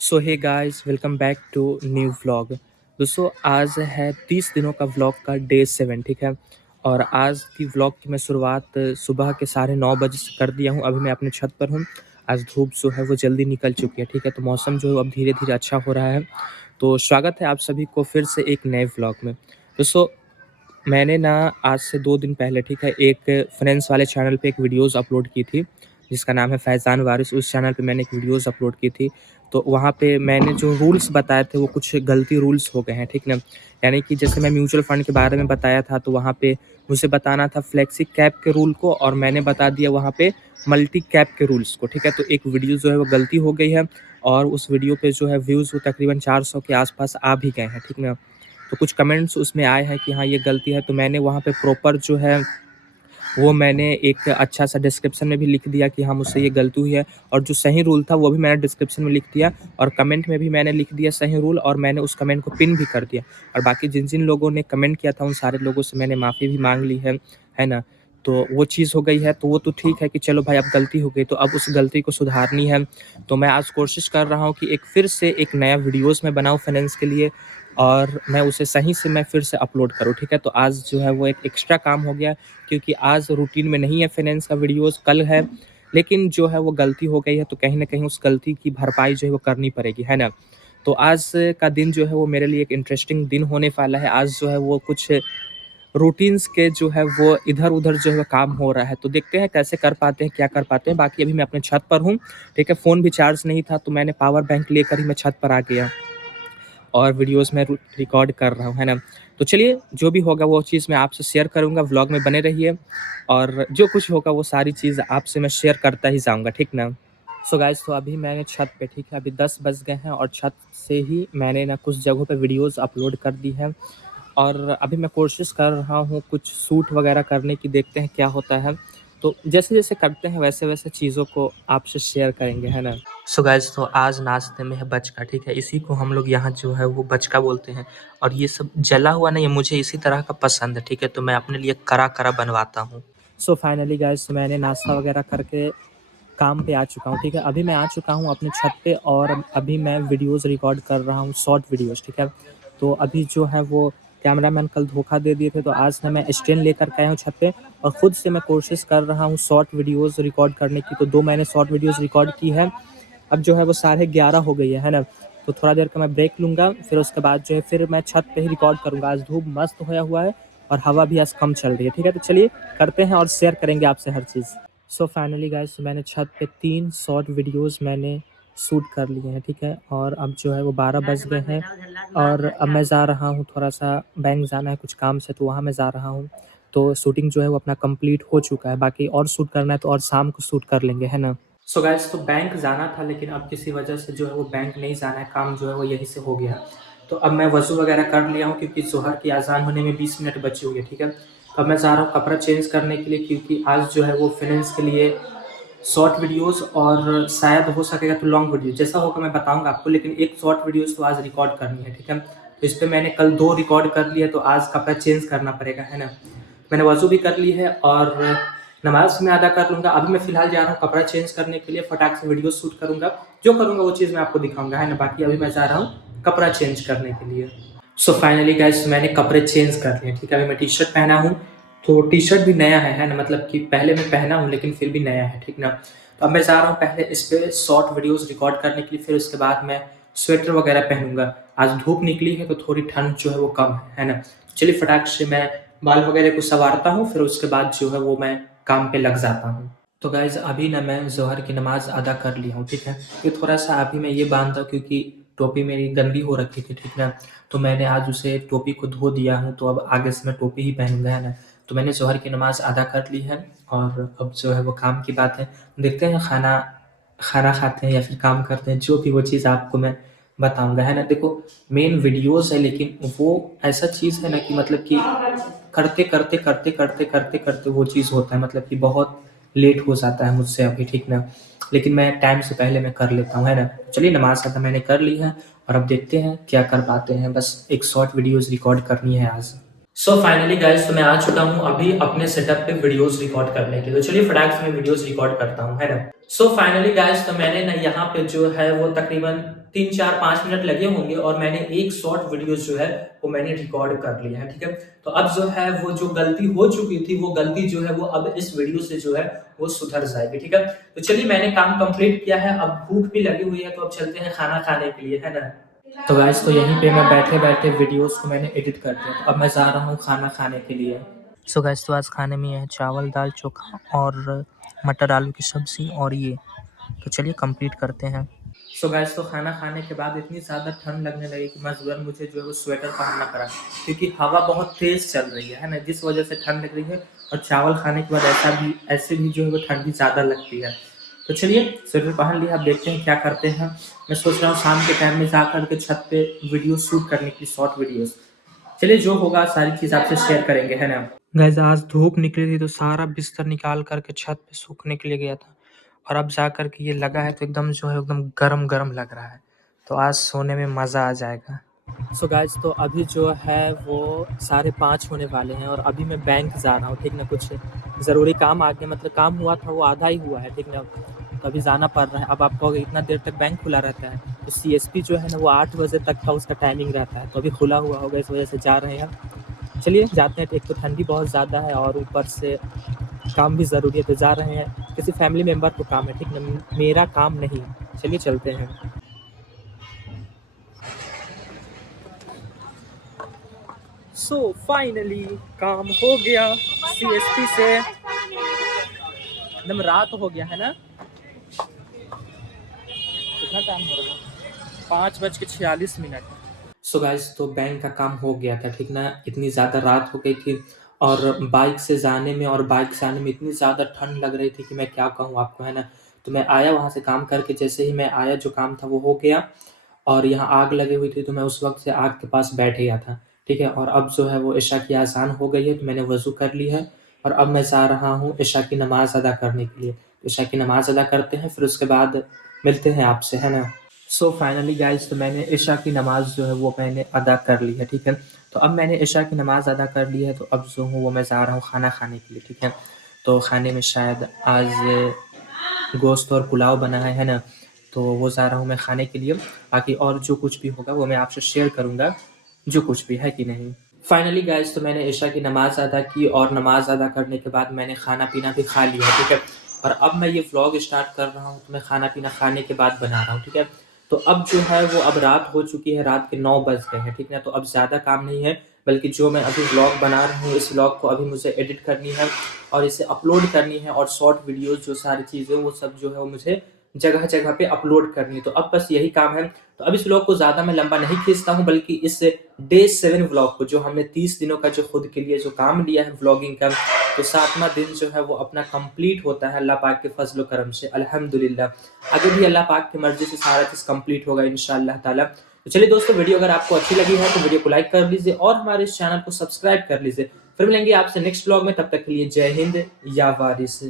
So hey guys welcome back to new vlog. दोस्तों आज है 30 दिनों का व्लॉग का डे 7, ठीक है। और आज की व्लॉग की मैं शुरुआत सुबह के 9:30 से कर दिया हूँ। अभी मैं अपने छत पर हूँ। आज धूप जो है वो जल्दी निकल चुकी है, ठीक है। तो मौसम जो है अब धीरे धीरे अच्छा हो रहा है। तो स्वागत है आप सभी को फिर से एक नए व्लॉग में। दोस्तों मैंने ना आज से 2 दिन पहले, ठीक है, एक फ्रेंड्स वाले चैनल पे एक वीडियोज़ अपलोड की थी, जिसका नाम है फैज़ान वारिस। उस चैनल पे मैंने एक वीडियोज़ अपलोड की थी। तो वहाँ पे मैंने जो रूल्स बताए थे वो कुछ गलती रूल्स हो गए हैं, ठीक ना। यानी कि जैसे मैं म्यूचुअल फ़ंड के बारे में बताया था, तो वहाँ पे मुझे बताना था फ्लेक्सी कैप के रूल को, और मैंने बता दिया वहाँ पे मल्टी कैप के रूल्स को, ठीक है। तो एक वीडियो जो है वो गलती हो गई है, और उस वीडियो पे जो है व्यूज़ वो तकरीबन 400 के आस-पास आ भी गए हैं, ठीक ना। तो कुछ कमेंट्स उसमें आए हैं कि हाँ, ये गलती है, तो मैंने वहाँ पे प्रॉपर जो है वो मैंने एक अच्छा-सा डिस्क्रिप्शन में भी लिख दिया कि हाँ, मुझसे ये गलती हुई है, और जो सही रूल था वो भी मैंने डिस्क्रिप्शन में लिख दिया, और कमेंट में भी मैंने लिख दिया सही रूल, और मैंने उस कमेंट को पिन भी कर दिया। और बाकी जिन-जिन लोगों ने कमेंट किया था उन सारे लोगों से मैंने माफ़ी भी माँग ली है ना? तो वो चीज़ हो गई है, तो वो तो ठीक है कि चलो भाई अब गलती हो गई, तो अब उस गलती को सुधारनी है। तो मैं आज कोशिश कर रहा हूँ कि एक फिर से एक नया वीडियोज़ मैं बनाऊँ फाइनेंस के लिए, और मैं उसे सही से मैं फिर से अपलोड करूँ, ठीक है। तो आज जो है वो एक एक्स्ट्रा काम हो गया, क्योंकि आज रूटीन में नहीं है फाइनेंस का वीडियोज़, कल है। लेकिन जो है वो गलती हो गई है, तो कहीं न कहीं उस गलती की भरपाई जो है वो करनी पड़ेगी, है ना? तो आज का दिन जो है वो मेरे लिए एक इंटरेस्टिंग दिन होने वाला है। आज जो है वो कुछ रूटीन्स के जो है वो इधर-उधर जो है वो काम हो रहा है। तो देखते हैं कैसे कर पाते हैं, क्या कर पाते हैं। बाकी अभी मैं अपने छत पर हूँ, ठीक है। फ़ोन भी चार्ज नहीं था, तो मैंने पावर बैंक लेकर ही मैं छत पर आ गया, और वीडियोज़ मैं रिकॉर्ड कर रहा हूँ, है ना? तो चलिए, जो भी होगा वो चीज़ मैं आपसे शेयर करूँगा, व्लॉग में बने रहिए, और जो कुछ होगा वो सारी चीज़ आपसे मैं शेयर करता ही जाऊँगा, ठीक ना? सो गाइज़, तो अभी मैंने छत पे, ठीक है, अभी 10 बज गए हैं, और छत से ही मैंने ना कुछ जगहों पे वीडियोज़ अपलोड कर दी है, और अभी मैं कोशिश कर रहा हूँ कुछ शूट वगैरह करने की, देखते हैं क्या होता है। तो जैसे-जैसे करते हैं वैसे-वैसे चीज़ों को आपसे शेयर करेंगे, है ना? सो गाइज़, तो आज नाश्ते में है बचका, ठीक है? इसी को हम लोग यहाँ जो है वो बचका बोलते हैं, और ये सब जला हुआ नहीं है, मुझे इसी तरह का पसंद है, ठीक है? तो मैं अपने लिए करा-करा बनवाता हूँ। सो फाइनली गाइज़, मैंने नाश्ता वगैरह करके काम पे आ चुका हूँ, ठीक है? अभी मैं आ चुका हूँ अपने छत पे, और अभी मैं वीडियोज़ रिकॉर्ड कर रहा हूँ, शॉर्ट वीडियोज़, ठीक है? तो अभी जो है वो कैमरामैन कल धोखा दे दिए थे, तो आज ना मैं स्टैंड लेकर के आया हूँ छत पे, और खुद से मैं कोशिश कर रहा हूँ शॉर्ट वीडियोज़ रिकॉर्ड करने की। तो 2 मैंने शॉर्ट वीडियोज़ रिकॉर्ड की है। अब जो है वो 11:30 हो गई है ना? तो थोड़ा देर का मैं ब्रेक लूँगा, फिर उसके बाद जो है फिर मैं छत पे ही रिकॉर्ड करूँगा। आज धूप मस्त होया हुआ है, और हवा भी आज कम चल रही है, ठीक है? तो चलिए करते हैं और शेयर करेंगे आपसे हर चीज़। सो फाइनली गाइस, मैंने छत पे 3 शॉर्ट वीडियोज़ मैंने शूट कर लिए हैं, ठीक है? और अब जो है वो 12 बज गए हैं, और अब मैं जा रहा हूँ, थोड़ा-सा बैंक जाना है कुछ काम से, तो वहाँ मैं जा रहा हूँ। तो शूटिंग जो है वो अपना कंप्लीट हो चुका है, बाकी और शूट करना है तो और शाम को शूट कर लेंगे, है ना? सो गाइस, तो बैंक जाना था, लेकिन अब किसी वजह से जो है वो बैंक नहीं जाना है, काम जो है वो यहीं से हो गया। तो अब मैं वज़ू वगैरह कर लिया हूँ, क्योंकि ज़ोहर की अज़ान होने में 20 मिनट बची हुई है, ठीक है? तो अब मैं जा रहा हूँ कपड़ा चेंज करने के लिए, क्योंकि आज जो है वो फाइनेंस के लिए शॉर्ट वीडियोज़, और शायद हो सकेगा तो लॉन्ग वीडियो, जैसा होगा मैं बताऊँगा आपको, लेकिन एक शॉर्ट वीडियोज़ तो आज रिकॉर्ड करनी है, ठीक है? तो इस पे मैंने कल 2 रिकॉर्ड कर लिए, तो आज कपड़ा चेंज करना पड़ेगा, है ना? मैंने वज़ू भी कर ली है, और नमाज़ मैं अदा कर लूँगा। अभी मैं फ़िलहाल जा रहा हूँ कपड़ा चेंज करने के लिए, फटाक से वीडियो शूट करूँगा। जो करूँगा वो चीज़ मैं आपको दिखाऊँगा, है ना? बाकी अभी मैं जा रहा हूँ कपड़ा चेंज करने के लिए। सो फाइनली गाइस, मैंने कपड़े चेंज कर लिए, ठीक है? अभी मैं टी-शर्ट पहना हूँ, तो टी-शर्ट भी नया है ना? मतलब कि पहले मैं पहना हूँ लेकिन फिर भी नया है, ठीक ना? तो अब मैं जा रहा हूँ पहले इस पे शॉर्ट वीडियोज़ रिकॉर्ड करने के लिए, फिर उसके बाद मैं स्वेटर वगैरह पहनूँगा। आज धूप निकली है तो थोड़ी ठंड जो है वो कम है ना? चलिए फटाक से मैं बाल वगैरह को सँवारता हूँ, फिर उसके बाद जो है वो मैं काम पे लग जाता हूँ। तो गाइज़, अभी ना मैं ज़ोहर की नमाज़ अदा कर लिया हूँ, ठीक है? ये थोड़ा-सा अभी मैं ये बाँधता हूँ, क्योंकि टोपी मेरी गंदी हो रखी थी, ठीक ना? तो मैंने आज उसे टोपी को धो दिया हूँ, तो अब आगे से मैं टोपी ही पहनूँगा, है ना? तो मैंने ज़ोहर की नमाज़ अदा कर ली है, और अब जो है वो काम की बात है। देखते हैं खाना खाना खाते हैं या फिर काम करते हैं, जो भी वो चीज़ आपको मैं बताऊँगा, है ना? देखो, मेन वीडियोज़ है, लेकिन वो ऐसा चीज़ है ना कि मतलब कि करते-करते वो चीज़ होता है, मतलब कि बहुत लेट हो जाता है मुझसे अभी, ठीक ना? लेकिन मैं टाइम से पहले मैं कर लेता हूँ, है ना? चलिए, नमाज़ अदा मैंने कर ली है, और अब देखते हैं क्या कर पाते हैं। बस एक शॉर्ट वीडियोज़ रिकॉर्ड करनी है आज। सो फाइनली गाइस, तो मैं आ चुका हूँ अभी अपने सेटअप पे वीडियोस रिकॉर्ड करने के लिए। तो चलिए फटाक से मैं वीडियोस रिकॉर्ड करता हूँ, है ना। सो फाइनली गाइस, तो मैंने ना यहाँ पे जो है वो तकरीबन 3 4 5 मिनट लगे होंगे और मैंने एक शॉर्ट वीडियोस जो है वो मैंने रिकॉर्ड कर लिया है, ठीक है। तो अब जो है वो जो गलती हो चुकी थी वो गलती जो है वो अब इस वीडियो से जो है वो सुधर जाएगी, ठीक है। तो चलिए मैंने काम कंप्लीट किया है, अब भूख भी लगी हुई है तो अब चलते हैं खाना खाने के लिए, है ना। तो गाइस, तो यहीं पे मैं बैठे-बैठे वीडियोस को मैंने एडिट कर दिया। तो अब मैं जा रहा हूँ खाना खाने के लिए। सो गाइस, तो आज खाने में ये है चावल, दाल, चोखा और मटर आलू की सब्ज़ी और ये। तो चलिए कंप्लीट करते हैं। सो गाइस, तो खाना खाने के बाद इतनी ज़्यादा ठंड लगने लगी कि मजबूरन मुझे जो है वो स्वेटर पहनना पड़ा, क्योंकि हवा बहुत तेज़ चल रही है ना, जिस वजह से ठंड लग रही है। और चावल खाने के बाद ऐसे भी जो है वो ठंडी ज़्यादा लगती है। तो चलिए स्वेटर पहन लिया, अब देखते हैं क्या करते हैं। मैं सोच रहा हूँ शाम के टाइम में जाकर के छत पे वीडियो शूट करने की, शॉर्ट वीडियोस। चलिए जो होगा सारी चीज़ आपसे शेयर करेंगे, है ना। गाइस, आज धूप निकली थी तो सारा बिस्तर निकाल करके छत पे सूखने के लिए गया था, और अब जा कर के ये लगा है तो एकदम जो है एकदम गरम-गरम लग रहा है। तो आज सोने में मज़ा आ जाएगा। सो गाइस, तो अभी जो है वो 5:30 होने वाले हैं और अभी मैं बैंक जा रहा हूँ, ठीक ना। कुछ ज़रूरी काम आ गया, मतलब काम हुआ था वो आधा ही हुआ है, ठीक ना। तो अभी जाना पड़ रहा है। अब आप कहोगे इतना देर तक बैंक खुला रहता है, तो सीएसपी जो है ना वो 8 बजे तक का उसका टाइमिंग रहता है, तो अभी खुला हुआ होगा, इस वजह से जा रहे हैं। चलिए जाते हैं। एक तो ठंडी बहुत ज़्यादा है और ऊपर से काम भी ज़रूरी है, तो जा रहे हैं। किसी फैमिली मेंबर को काम है, ठीक ना, मेरा काम नहीं। चलिए चलते हैं। सो फाइनली काम हो गया सीएसपी से। एकदम रात हो गया है ना। कितना टाइम हो रहा है? 5:46। सो गाइस, तो बैंक का काम हो गया था, ठीक ना। इतनी ज़्यादा रात हो गई थी और बाइक से जाने में और बाइक से आने में इतनी ज़्यादा ठंड लग रही थी कि मैं क्या कहूँ आपको, है ना। तो मैं आया वहाँ से काम करके, जैसे ही मैं आया जो काम था वो हो गया। और यहाँ आग लगी हुई थी तो मैं उस वक़्त से आग के पास बैठ गया था, ठीक है। और अब जो है वो इशा की अज़ान हो गई है तो मैंने वज़ू कर ली है और अब मैं जा रहा हूँ इशा की नमाज़ अदा करने के लिए। इशा की नमाज़ अदा करते हैं, फिर उसके बाद मिलते हैं आपसे, है ना। सो फाइनली गाइस, तो मैंने इशा की नमाज़ जो है वो मैंने अदा कर ली है, ठीक है। तो अब मैंने इशा की नमाज़ अदा कर ली है तो अब जो हूँ वो मैं जा रहा हूँ खाना खाने के लिए, ठीक है। तो खाने में शायद आज गोश्त और पुलाव बना है ना। तो वो जा रहा हूँ मैं खाने के लिए। बाकी और जो कुछ भी होगा वो मैं आपसे शेयर करूँगा, जो कुछ भी है कि नहीं। फाइनली गाइस, तो मैंने इशा की नमाज़ अदा की और नमाज़ अदा करने के बाद मैंने खाना-पीना भी खा लिया, ठीक है। और अब मैं ये व्लॉग स्टार्ट कर रहा हूँ तो मैं खाना-पीना खाने के बाद बना रहा हूँ, ठीक है। तो अब जो है वो अब रात हो चुकी है, रात के 9 बज गए हैं, ठीक है। तो अब ज़्यादा काम नहीं है, बल्कि जो मैं अभी व्लॉग बना रहा हूँ इस व्लॉग को अभी मुझे एडिट करनी है और इसे अपलोड करनी है, और शॉर्ट वीडियोज़ जो सारी चीज़ें वो सब जो है वो मुझे जगह-जगह पे अपलोड करनी है। तो अब बस यही काम है। तो अब इस व्लॉग को ज़्यादा मैं लंबा नहीं खींचता हूँ, बल्कि इस डे 7 व्लॉग को, जो हमने 30 दिनों का जो खुद के लिए जो काम लिया है व्लॉगिंग का, तो 7वां दिन जो है वो अपना कंप्लीट होता है अल्लाह पाक के फज़ल व करम से, अल्हम्दुलिल्लाह। आगे भी अल्लाह पाक की मर्ज़ी से सारा चीज़ कंप्लीट होगा इंशाअल्लाह ताला। तो चलिए दोस्तों, वीडियो अगर आपको अच्छी लगी है तो वीडियो को लाइक कर लीजिए और हमारे इस चैनल को सब्सक्राइब कर लीजिए। फिर मिलेंगे आपसे नेक्स्ट व्लॉग में, तब तक के लिए जय हिंद या वारिस।